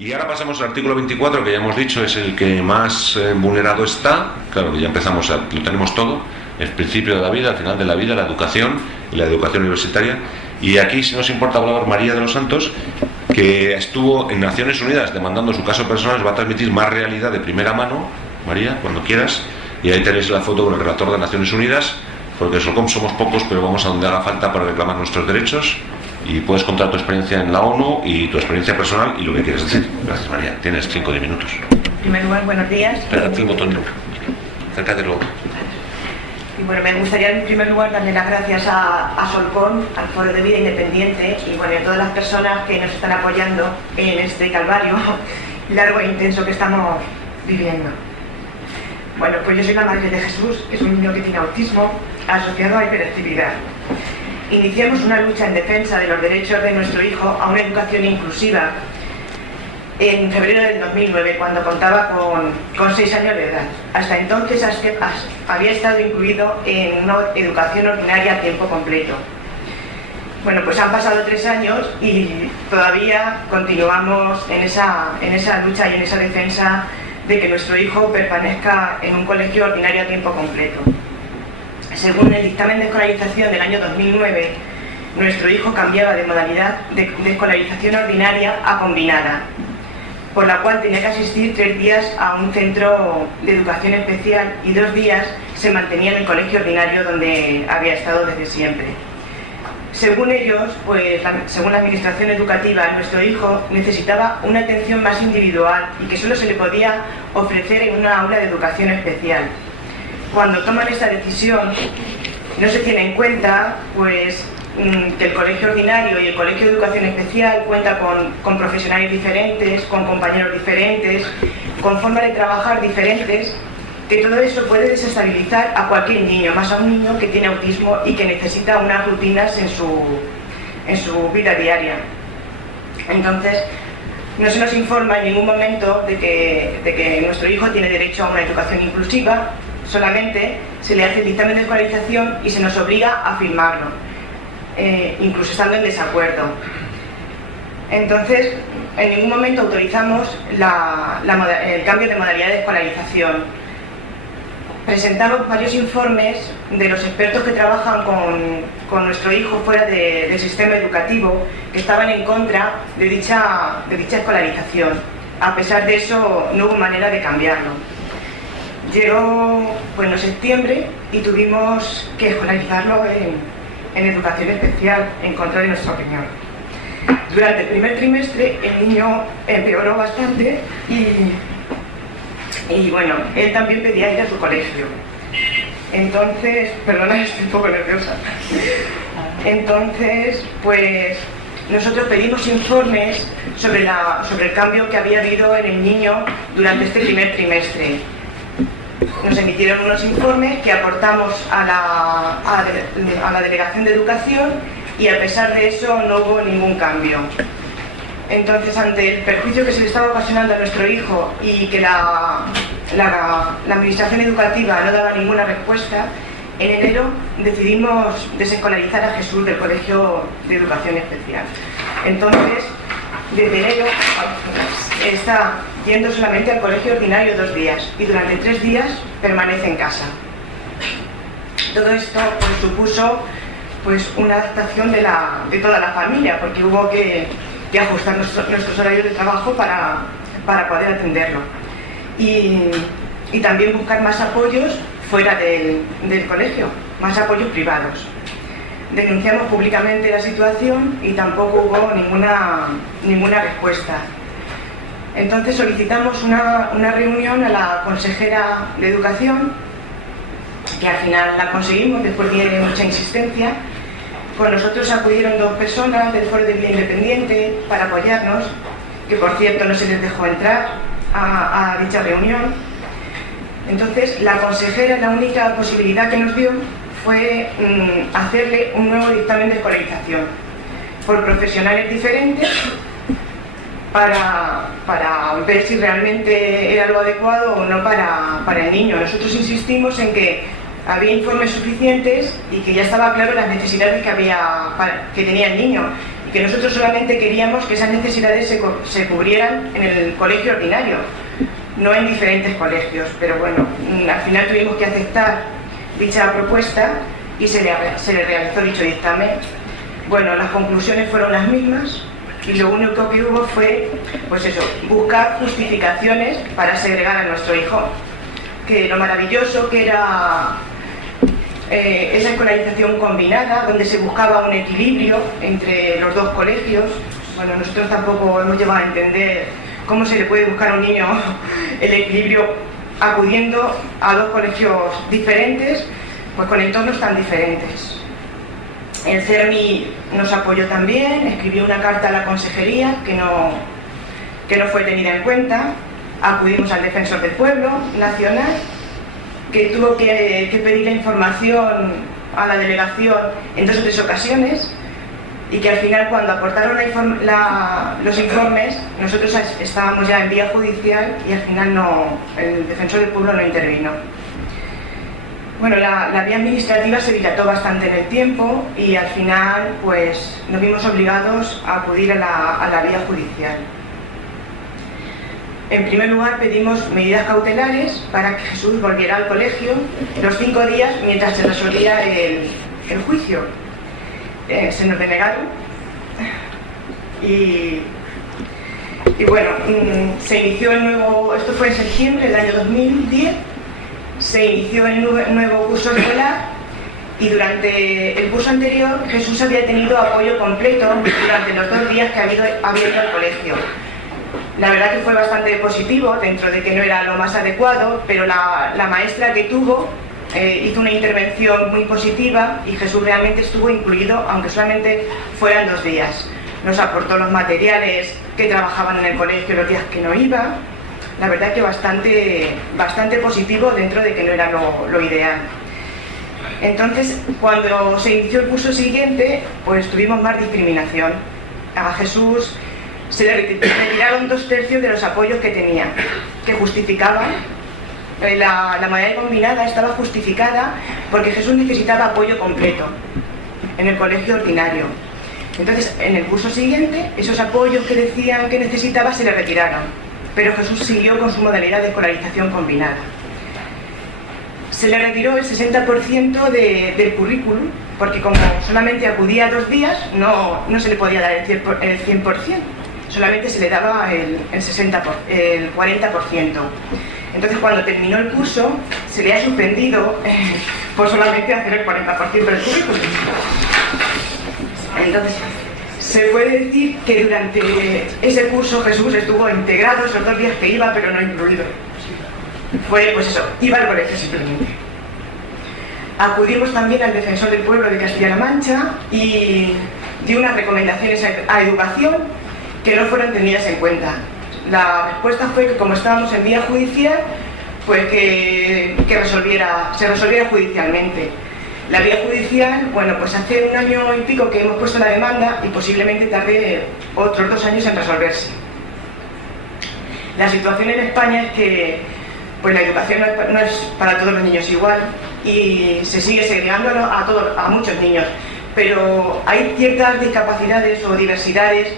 Y ahora pasamos al artículo 24, que ya hemos dicho es el que más vulnerado está. Claro que ya empezamos, lo tenemos todo, el principio de la vida, el final de la vida, la educación y la educación universitaria. Y aquí, si nos importa hablar María de los Santos, que estuvo en Naciones Unidas demandando su caso personal, va a transmitir más realidad de primera mano. María, cuando quieras, y ahí tenéis la foto con el relator de Naciones Unidas, porque SOCOM somos pocos, pero vamos a donde haga falta para reclamar nuestros derechos. Y puedes contar tu experiencia en la ONU y tu experiencia personal y lo que quieres decir. Gracias, María. Tienes 5 o 10 minutos. En primer lugar, buenos días. Espérate el botón. Acércatelo. Y bueno, me gustaría en primer lugar darle las gracias a Solcom, al Foro de Vida Independiente y bueno, a todas las personas que nos están apoyando en este calvario largo e intenso que estamos viviendo. Bueno, pues yo soy la madre de Jesús, que es un niño que tiene autismo asociado a hiperactividad. Iniciamos una lucha en defensa de los derechos de nuestro hijo a una educación inclusiva en febrero del 2009, cuando contaba con 6 años de edad. Hasta entonces había estado incluido en una educación ordinaria a tiempo completo. Bueno, pues han pasado 3 años y todavía continuamos en esa lucha y en esa defensa de que nuestro hijo permanezca en un colegio ordinario a tiempo completo. Según el dictamen de escolarización del año 2009, nuestro hijo cambiaba de modalidad de escolarización ordinaria a combinada, por la cual tenía que asistir 3 días a un centro de educación especial y 2 días se mantenía en el colegio ordinario donde había estado desde siempre. Según ellos, según la administración educativa, nuestro hijo necesitaba una atención más individual y que solo se le podía ofrecer en una aula de educación especial. Cuando toman esta decisión, no se tiene en cuenta que el colegio ordinario y el colegio de educación especial cuenta con profesionales diferentes, con compañeros diferentes, con formas de trabajar diferentes, que todo eso puede desestabilizar a cualquier niño, más a un niño que tiene autismo y que necesita unas rutinas en su vida diaria. Entonces, no se nos informa en ningún momento de que nuestro hijo tiene derecho a una educación inclusiva. Solamente se le hace el dictamen de escolarización y se nos obliga a firmarlo, incluso estando en desacuerdo. Entonces, en ningún momento autorizamos el cambio de modalidad de escolarización. Presentamos varios informes de los expertos que trabajan con nuestro hijo fuera del sistema educativo, que estaban en contra de dicha escolarización. A pesar de eso, no hubo manera de cambiarlo. Llegó septiembre y tuvimos que escolarizarlo en educación especial, en contra de nuestra opinión. Durante el primer trimestre el niño empeoró bastante y bueno, él también pedía ir a su colegio. Entonces, perdona, estoy un poco nerviosa. Entonces, nosotros pedimos informes sobre el cambio que había habido en el niño durante este primer trimestre. Nos emitieron unos informes que aportamos a la Delegación de Educación y a pesar de eso no hubo ningún cambio. Entonces, ante el perjuicio que se le estaba ocasionando a nuestro hijo y que la Administración Educativa no daba ninguna respuesta, en enero decidimos desescolarizar a Jesús del Colegio de Educación Especial. Entonces, desde enero está yendo solamente al colegio ordinario 2 días y durante 3 días permanece en casa. Todo esto supuso una adaptación de toda la familia, porque hubo que ajustar nuestros horarios de trabajo para poder atenderlo y también buscar más apoyos fuera del colegio, más apoyos privados. Denunciamos públicamente la situación y tampoco hubo ninguna respuesta. Entonces solicitamos una reunión a la consejera de Educación, que al final la conseguimos después de mucha insistencia. Con nosotros acudieron 2 personas del Foro de Vida Independiente para apoyarnos, que por cierto no se les dejó entrar a dicha reunión. Entonces la consejera, la única posibilidad que nos dio fue hacerle un nuevo dictamen de escolarización por profesionales diferentes para ver si realmente era lo adecuado o no para el niño. Nosotros insistimos en que había informes suficientes y que ya estaba claro las necesidades que tenía el niño, y que nosotros solamente queríamos que esas necesidades se cubrieran en el colegio ordinario, no en diferentes colegios. Pero bueno, al final tuvimos que aceptar dicha propuesta y se le realizó dicho dictamen. Bueno, las conclusiones fueron las mismas y lo único que hubo fue, pues eso, buscar justificaciones para segregar a nuestro hijo. Que lo maravilloso que era esa escolarización combinada, donde se buscaba un equilibrio entre los dos colegios. Bueno, nosotros tampoco hemos llegado a entender cómo se le puede buscar a un niño el equilibrio acudiendo a dos colegios diferentes, pues con entornos tan diferentes. El CERMI nos apoyó también, escribió una carta a la consejería que no fue tenida en cuenta. Acudimos al Defensor del Pueblo Nacional, que tuvo que pedir la información a la delegación en 2 o 3 ocasiones, y que al final, cuando aportaron los informes, nosotros estábamos ya en vía judicial y al final el Defensor del Pueblo no intervino. Bueno, la vía administrativa se dilató bastante en el tiempo y al final pues nos vimos obligados a acudir a la vía judicial. En primer lugar, pedimos medidas cautelares para que Jesús volviera al colegio los 5 días mientras se resolvía el juicio. Se nos denegaron y bueno, se inició el nuevo, esto fue en septiembre del año 2010, se inició el nuevo curso escolar, y durante el curso anterior Jesús había tenido apoyo completo durante los 2 días que había ido al colegio. La verdad que fue bastante positivo, dentro de que no era lo más adecuado, pero la maestra que tuvo hizo una intervención muy positiva y Jesús realmente estuvo incluido, aunque solamente fueran 2 días. Nos aportó los materiales que trabajaban en el colegio los días que no iba. La verdad que bastante positivo, dentro de que no era lo ideal. Entonces, cuando se inició el curso siguiente, pues tuvimos más discriminación. A Jesús se le retiraron 2/3 de los apoyos que tenía, que justificaban. La modalidad combinada estaba justificada porque Jesús necesitaba apoyo completo en el colegio ordinario. Entonces, en el curso siguiente, esos apoyos que decían que necesitaba se le retiraron, pero Jesús siguió con su modalidad de escolarización combinada. Se le retiró el 60% del currículum, porque como solamente acudía 2 días, no se le podía dar el 100%, solamente se le daba el 40%. Entonces, cuando terminó el curso, se le ha suspendido por solamente hacer el 40% del currículum. Entonces, se puede decir que durante ese curso Jesús estuvo integrado esos 2 días que iba, pero no incluido. Fue, pues eso, iba al colegio simplemente. Acudimos también al Defensor del Pueblo de Castilla-La Mancha y dio unas recomendaciones a educación que no fueron tenidas en cuenta. La respuesta fue que, como estábamos en vía judicial, pues que se resolviera judicialmente. La vía judicial, bueno, pues hace 1 año y pico que hemos puesto la demanda y posiblemente tarde otros 2 años en resolverse. La situación en España es que pues la educación no es para todos los niños igual y se sigue segregando a muchos niños, pero hay ciertas discapacidades o diversidades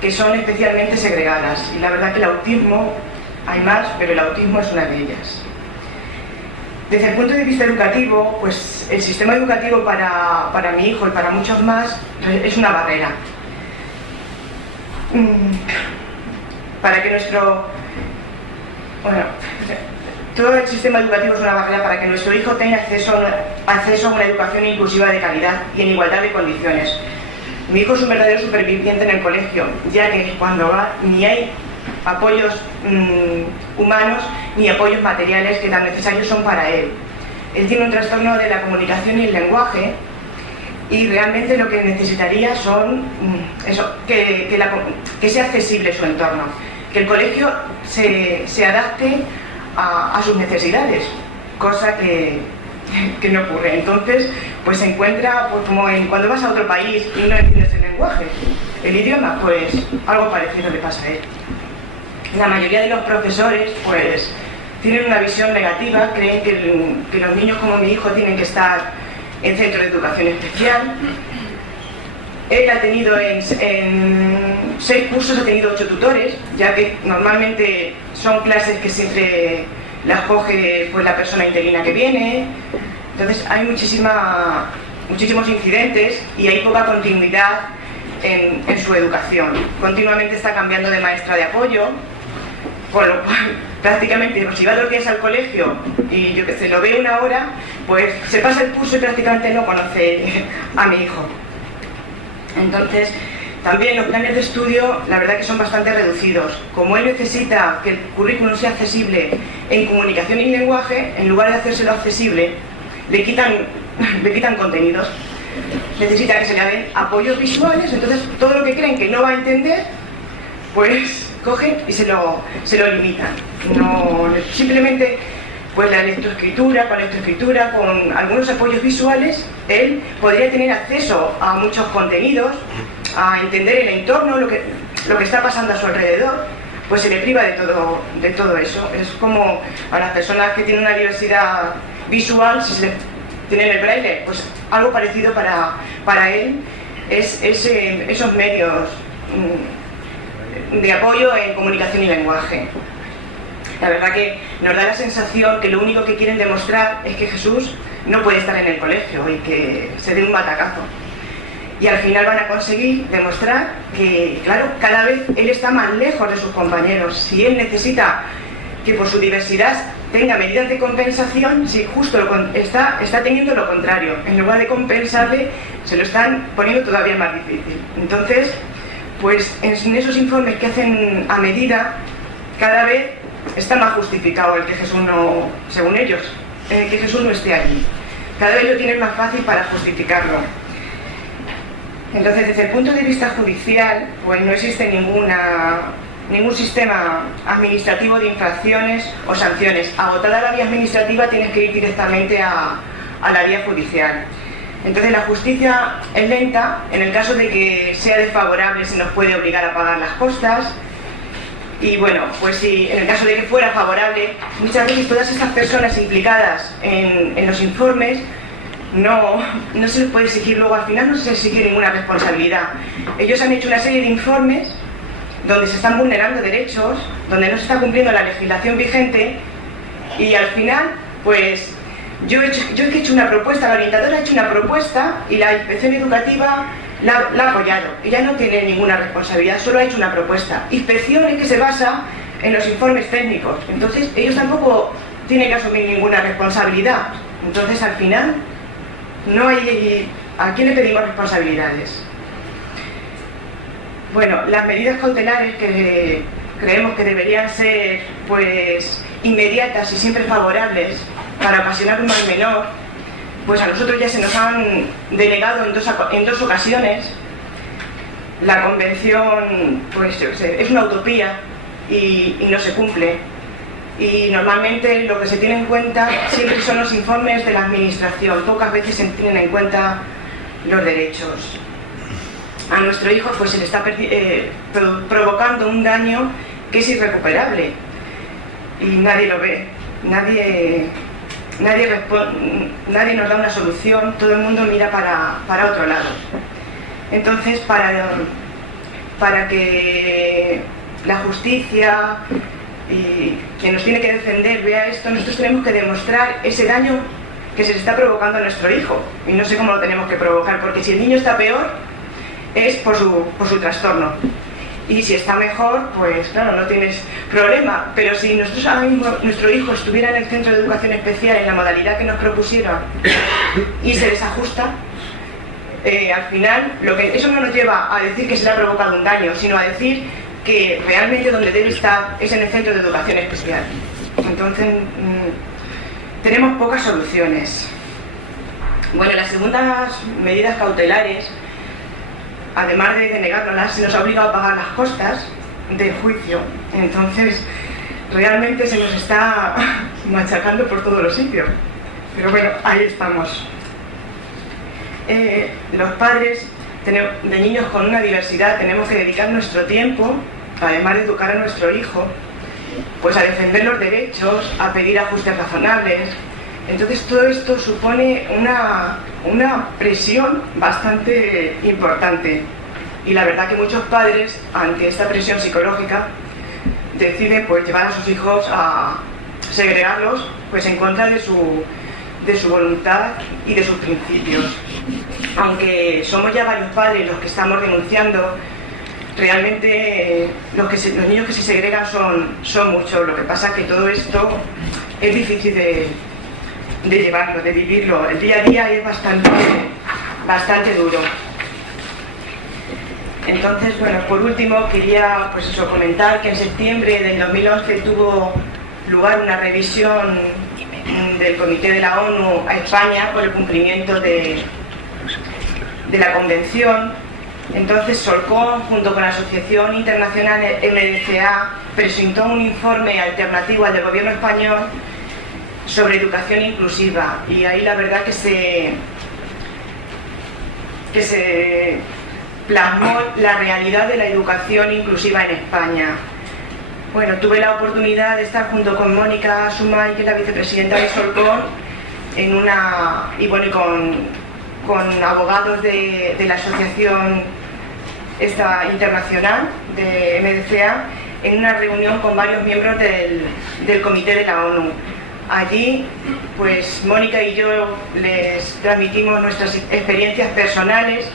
que son especialmente segregadas, y la verdad que el autismo, hay más, pero el autismo es una de ellas. Desde el punto de vista educativo, pues el sistema educativo para mi hijo y para muchos más es una barrera. Para que todo el sistema educativo es una barrera para que nuestro hijo tenga acceso a una educación inclusiva de calidad y en igualdad de condiciones. Mi hijo es un verdadero superviviente en el colegio, ya que cuando va ni hay apoyos humanos ni apoyos materiales que tan necesarios son para él. Él tiene un trastorno de la comunicación y el lenguaje y realmente lo que necesitaría son que sea accesible su entorno, que el colegio se adapte a sus necesidades, cosa que no ocurre. Entonces, pues se encuentra, pues como cuando vas a otro país y no entiendes el lenguaje, el idioma, pues algo parecido le pasa a él. La mayoría de los profesores, pues tienen una visión negativa, creen que los niños como mi hijo tienen que estar en centro de educación especial. Él ha tenido en 6 cursos, ha tenido 8 tutores, ya que normalmente son clases que siempre las coge pues la persona interina que viene. Entonces hay muchísimos incidentes y hay poca continuidad en su educación. Continuamente está cambiando de maestra de apoyo, con lo cual prácticamente pues, si va 2 días al colegio y yo que sé, lo ve 1 hora, pues se pasa el curso y prácticamente no conoce a mi hijo. Entonces, también los planes de estudio, la verdad que son bastante reducidos. Como él necesita que el currículum sea accesible en comunicación y lenguaje, en lugar de hacérselo accesible, le quitan contenidos. Necesita que se le den apoyos visuales, entonces todo lo que creen que no va a entender, pues cogen y se lo limitan. No, simplemente pues la lectoescritura, con algunos apoyos visuales, él podría tener acceso a muchos contenidos, a entender el entorno, lo que está pasando a su alrededor, pues se le priva de todo eso. Es como a las personas que tienen una diversidad visual, si se les tienen el braille, pues algo parecido para él es esos medios de apoyo en comunicación y lenguaje. La verdad que nos da la sensación que lo único que quieren demostrar es que Jesús no puede estar en el colegio y que se dé un batacazo. Y al final van a conseguir demostrar que, claro, cada vez él está más lejos de sus compañeros. Si él necesita que por su diversidad tenga medidas de compensación, si justo está teniendo lo contrario. En lugar de compensarle, se lo están poniendo todavía más difícil. Entonces, pues en esos informes que hacen a medida, cada vez está más justificado el que Jesús no, según ellos, que Jesús no esté allí. Cada vez lo tienen más fácil para justificarlo. Entonces, desde el punto de vista judicial, pues no existe ningún sistema administrativo de infracciones o sanciones. Agotada la vía administrativa, tienes que ir directamente a la vía judicial. Entonces, la justicia es lenta. En el caso de que sea desfavorable, se nos puede obligar a pagar las costas. Y bueno, pues si en el caso de que fuera favorable, muchas veces todas estas personas implicadas en los informes no se les puede exigir luego, al final no se les exige ninguna responsabilidad. Ellos han hecho una serie de informes donde se están vulnerando derechos, donde no se está cumpliendo la legislación vigente y al final, pues yo he hecho una propuesta, la orientadora ha hecho una propuesta y la inspección educativa la ha apoyado. Ella no tiene ninguna responsabilidad, solo ha hecho una propuesta. Inspección es que se basa en los informes técnicos, entonces ellos tampoco tienen que asumir ninguna responsabilidad. Entonces al final no hay... ¿A quién le pedimos responsabilidades? Bueno, las medidas cautelares que creemos que deberían ser pues inmediatas y siempre favorables para ocasionar un mal menor, pues a nosotros ya se nos han delegado en dos ocasiones. La convención, pues yo qué sé, es una utopía y no se cumple. Y normalmente lo que se tiene en cuenta siempre son los informes de la administración, pocas veces se tienen en cuenta los derechos. A nuestro hijo pues se le está provocando un daño que es irrecuperable y nadie lo ve, nadie nos da una solución, todo el mundo mira para otro lado. Entonces, para que la justicia y quien nos tiene que defender vea esto, nosotros tenemos que demostrar ese daño que se le está provocando a nuestro hijo. Y no sé cómo lo tenemos que provocar, porque si el niño está peor, es por su trastorno. Y si está mejor, pues claro, no tienes problema. Pero si nosotros ahora mismo, nuestro hijo estuviera en el centro de educación especial en la modalidad que nos propusieron y se desajusta, al final eso no nos lleva a decir que se le ha provocado un daño, sino a decir que realmente donde debe estar es en el centro de educación especial. Entonces, tenemos pocas soluciones. Bueno, las segundas medidas cautelares, además de denegárnoslas, se nos ha obligado a pagar las costas del juicio. Entonces, realmente se nos está machacando por todos los sitios. Pero bueno, ahí estamos. Los padres de niños con una diversidad tenemos que dedicar nuestro tiempo, además de educar a nuestro hijo, pues a defender los derechos, a pedir ajustes razonables. Entonces todo esto supone una presión bastante importante, y la verdad que muchos padres, ante esta presión psicológica, deciden pues llevar a sus hijos a segregarlos pues en contra de su voluntad y de sus principios. Aunque somos ya varios padres los que estamos denunciando, realmente los niños que se segregan son muchos. Lo que pasa es que todo esto es difícil de llevarlo, de vivirlo. El día a día es bastante duro. Entonces, bueno, por último quería pues eso, comentar que en septiembre del 2011 tuvo lugar una revisión del Comité de la ONU a España por el cumplimiento de la Convención. Entonces Solcón, junto con la Asociación Internacional MDCA, presentó un informe alternativo al del Gobierno español sobre educación inclusiva, y ahí la verdad que se plasmó la realidad de la educación inclusiva en España. Bueno, tuve la oportunidad de estar junto con Mónica Sumay, que es la vicepresidenta de Solcón, con abogados de la asociación internacional de MDCA, en una reunión con varios miembros del Comité de la ONU. Allí, pues Mónica y yo les transmitimos nuestras experiencias personales,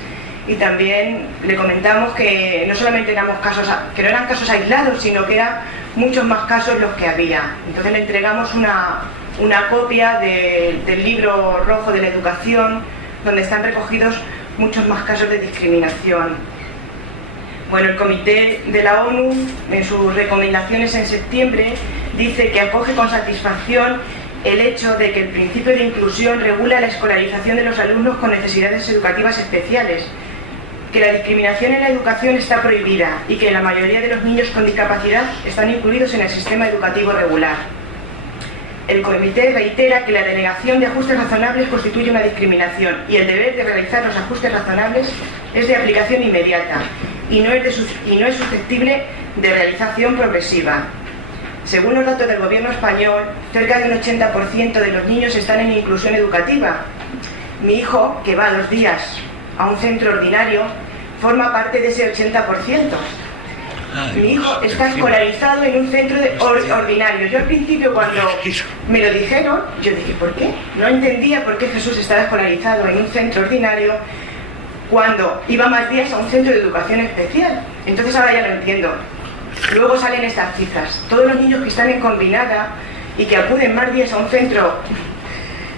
y también le comentamos que no solamente que no eran casos aislados, sino que eran muchos más casos los que había. Entonces le entregamos una copia del libro rojo de la educación, donde están recogidos muchos más casos de discriminación. Bueno, el Comité de la ONU, en sus recomendaciones en septiembre, dice que acoge con satisfacción el hecho de que el principio de inclusión regula la escolarización de los alumnos con necesidades educativas especiales, que la discriminación en la educación está prohibida y que la mayoría de los niños con discapacidad están incluidos en el sistema educativo regular. El Comité reitera que la denegación de ajustes razonables constituye una discriminación, y el deber de realizar los ajustes razonables es de aplicación inmediata y no es susceptible de realización progresiva. Según los datos del Gobierno español, cerca de un 80% de los niños están en inclusión educativa. Mi hijo, que va 2 días a un centro ordinario, forma parte de ese 80%. Mi hijo está escolarizado en un centro ordinario. Yo al principio, cuando me lo dijeron, yo dije, ¿por qué? No entendía por qué Jesús estaba escolarizado en un centro ordinario cuando iba más días a un centro de educación especial. Entonces ahora ya lo entiendo. Luego salen estas cifras. Todos los niños que están en combinada y que acuden más días a un centro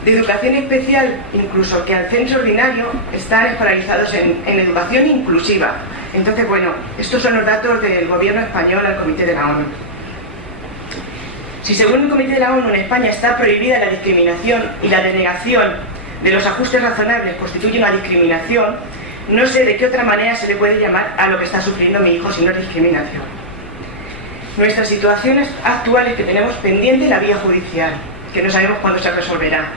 de educación especial, incluso que al centro ordinario, están escolarizados en educación inclusiva. Entonces, bueno, estos son los datos del Gobierno español al Comité de la ONU. Si según el Comité de la ONU en España está prohibida la discriminación y la denegación de los ajustes razonables constituye una discriminación, no sé de qué otra manera se le puede llamar a lo que está sufriendo mi hijo si no es discriminación. Nuestra situación actual es que tenemos pendiente la vía judicial, que no sabemos cuándo se resolverá.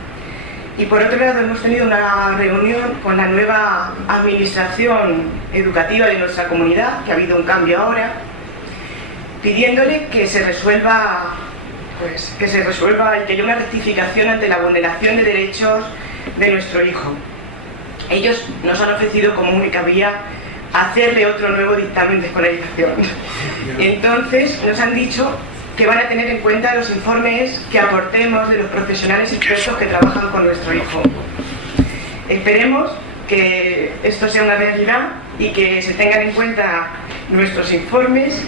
Y por otro lado, hemos tenido una reunión con la nueva administración educativa de nuestra comunidad, que ha habido un cambio ahora, pidiéndole que se resuelva y que haya una rectificación ante la vulneración de derechos de nuestro hijo. Ellos nos han ofrecido como única vía hacerle otro nuevo dictamen de escolarización. Entonces nos han dicho que van a tener en cuenta los informes que aportemos de los profesionales expertos que trabajan con nuestro hijo. Esperemos que esto sea una realidad y que se tengan en cuenta nuestros informes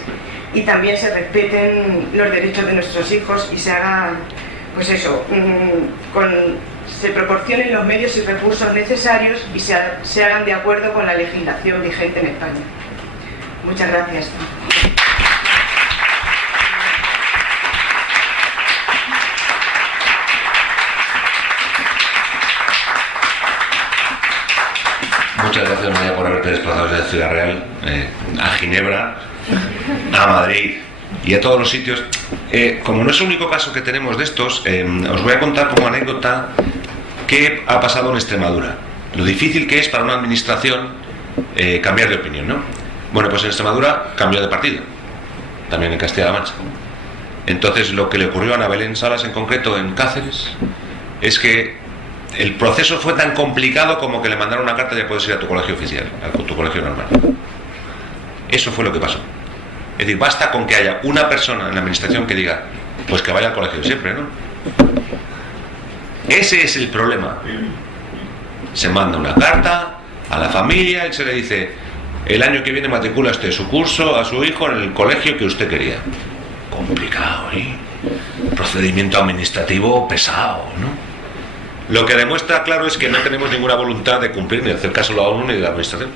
y también se respeten los derechos de nuestros hijos y se hagan, pues eso, se proporcionen los medios y recursos necesarios y se hagan de acuerdo con la legislación vigente en España. Muchas gracias. Muchas gracias, María, por haberte desplazado desde Ciudad Real a Ginebra, a Madrid y a todos los sitios. Como no es el único caso que tenemos de estos, os voy a contar como anécdota qué ha pasado en Extremadura. Lo difícil que es para una administración cambiar de opinión, ¿no? Bueno, pues en Extremadura cambió de partido, también en Castilla-La Mancha. Entonces, lo que le ocurrió a Ana Belén Salas en concreto en Cáceres es que el proceso fue tan complicado como que le mandaron una carta: ya puedes ir a tu colegio oficial, a tu colegio normal. Eso fue lo que pasó. Es decir, basta con que haya una persona en la administración que diga, pues que vaya al colegio siempre, ¿no? Ese es el problema. Se manda una carta a la familia y se le dice: el año que viene matricula usted su curso a su hijo en el colegio que usted quería. Complicado, ¿eh? Procedimiento administrativo pesado, ¿no? Lo que demuestra, claro, es que no tenemos ninguna voluntad de cumplir ni de hacer caso a la ONU ni de la administración.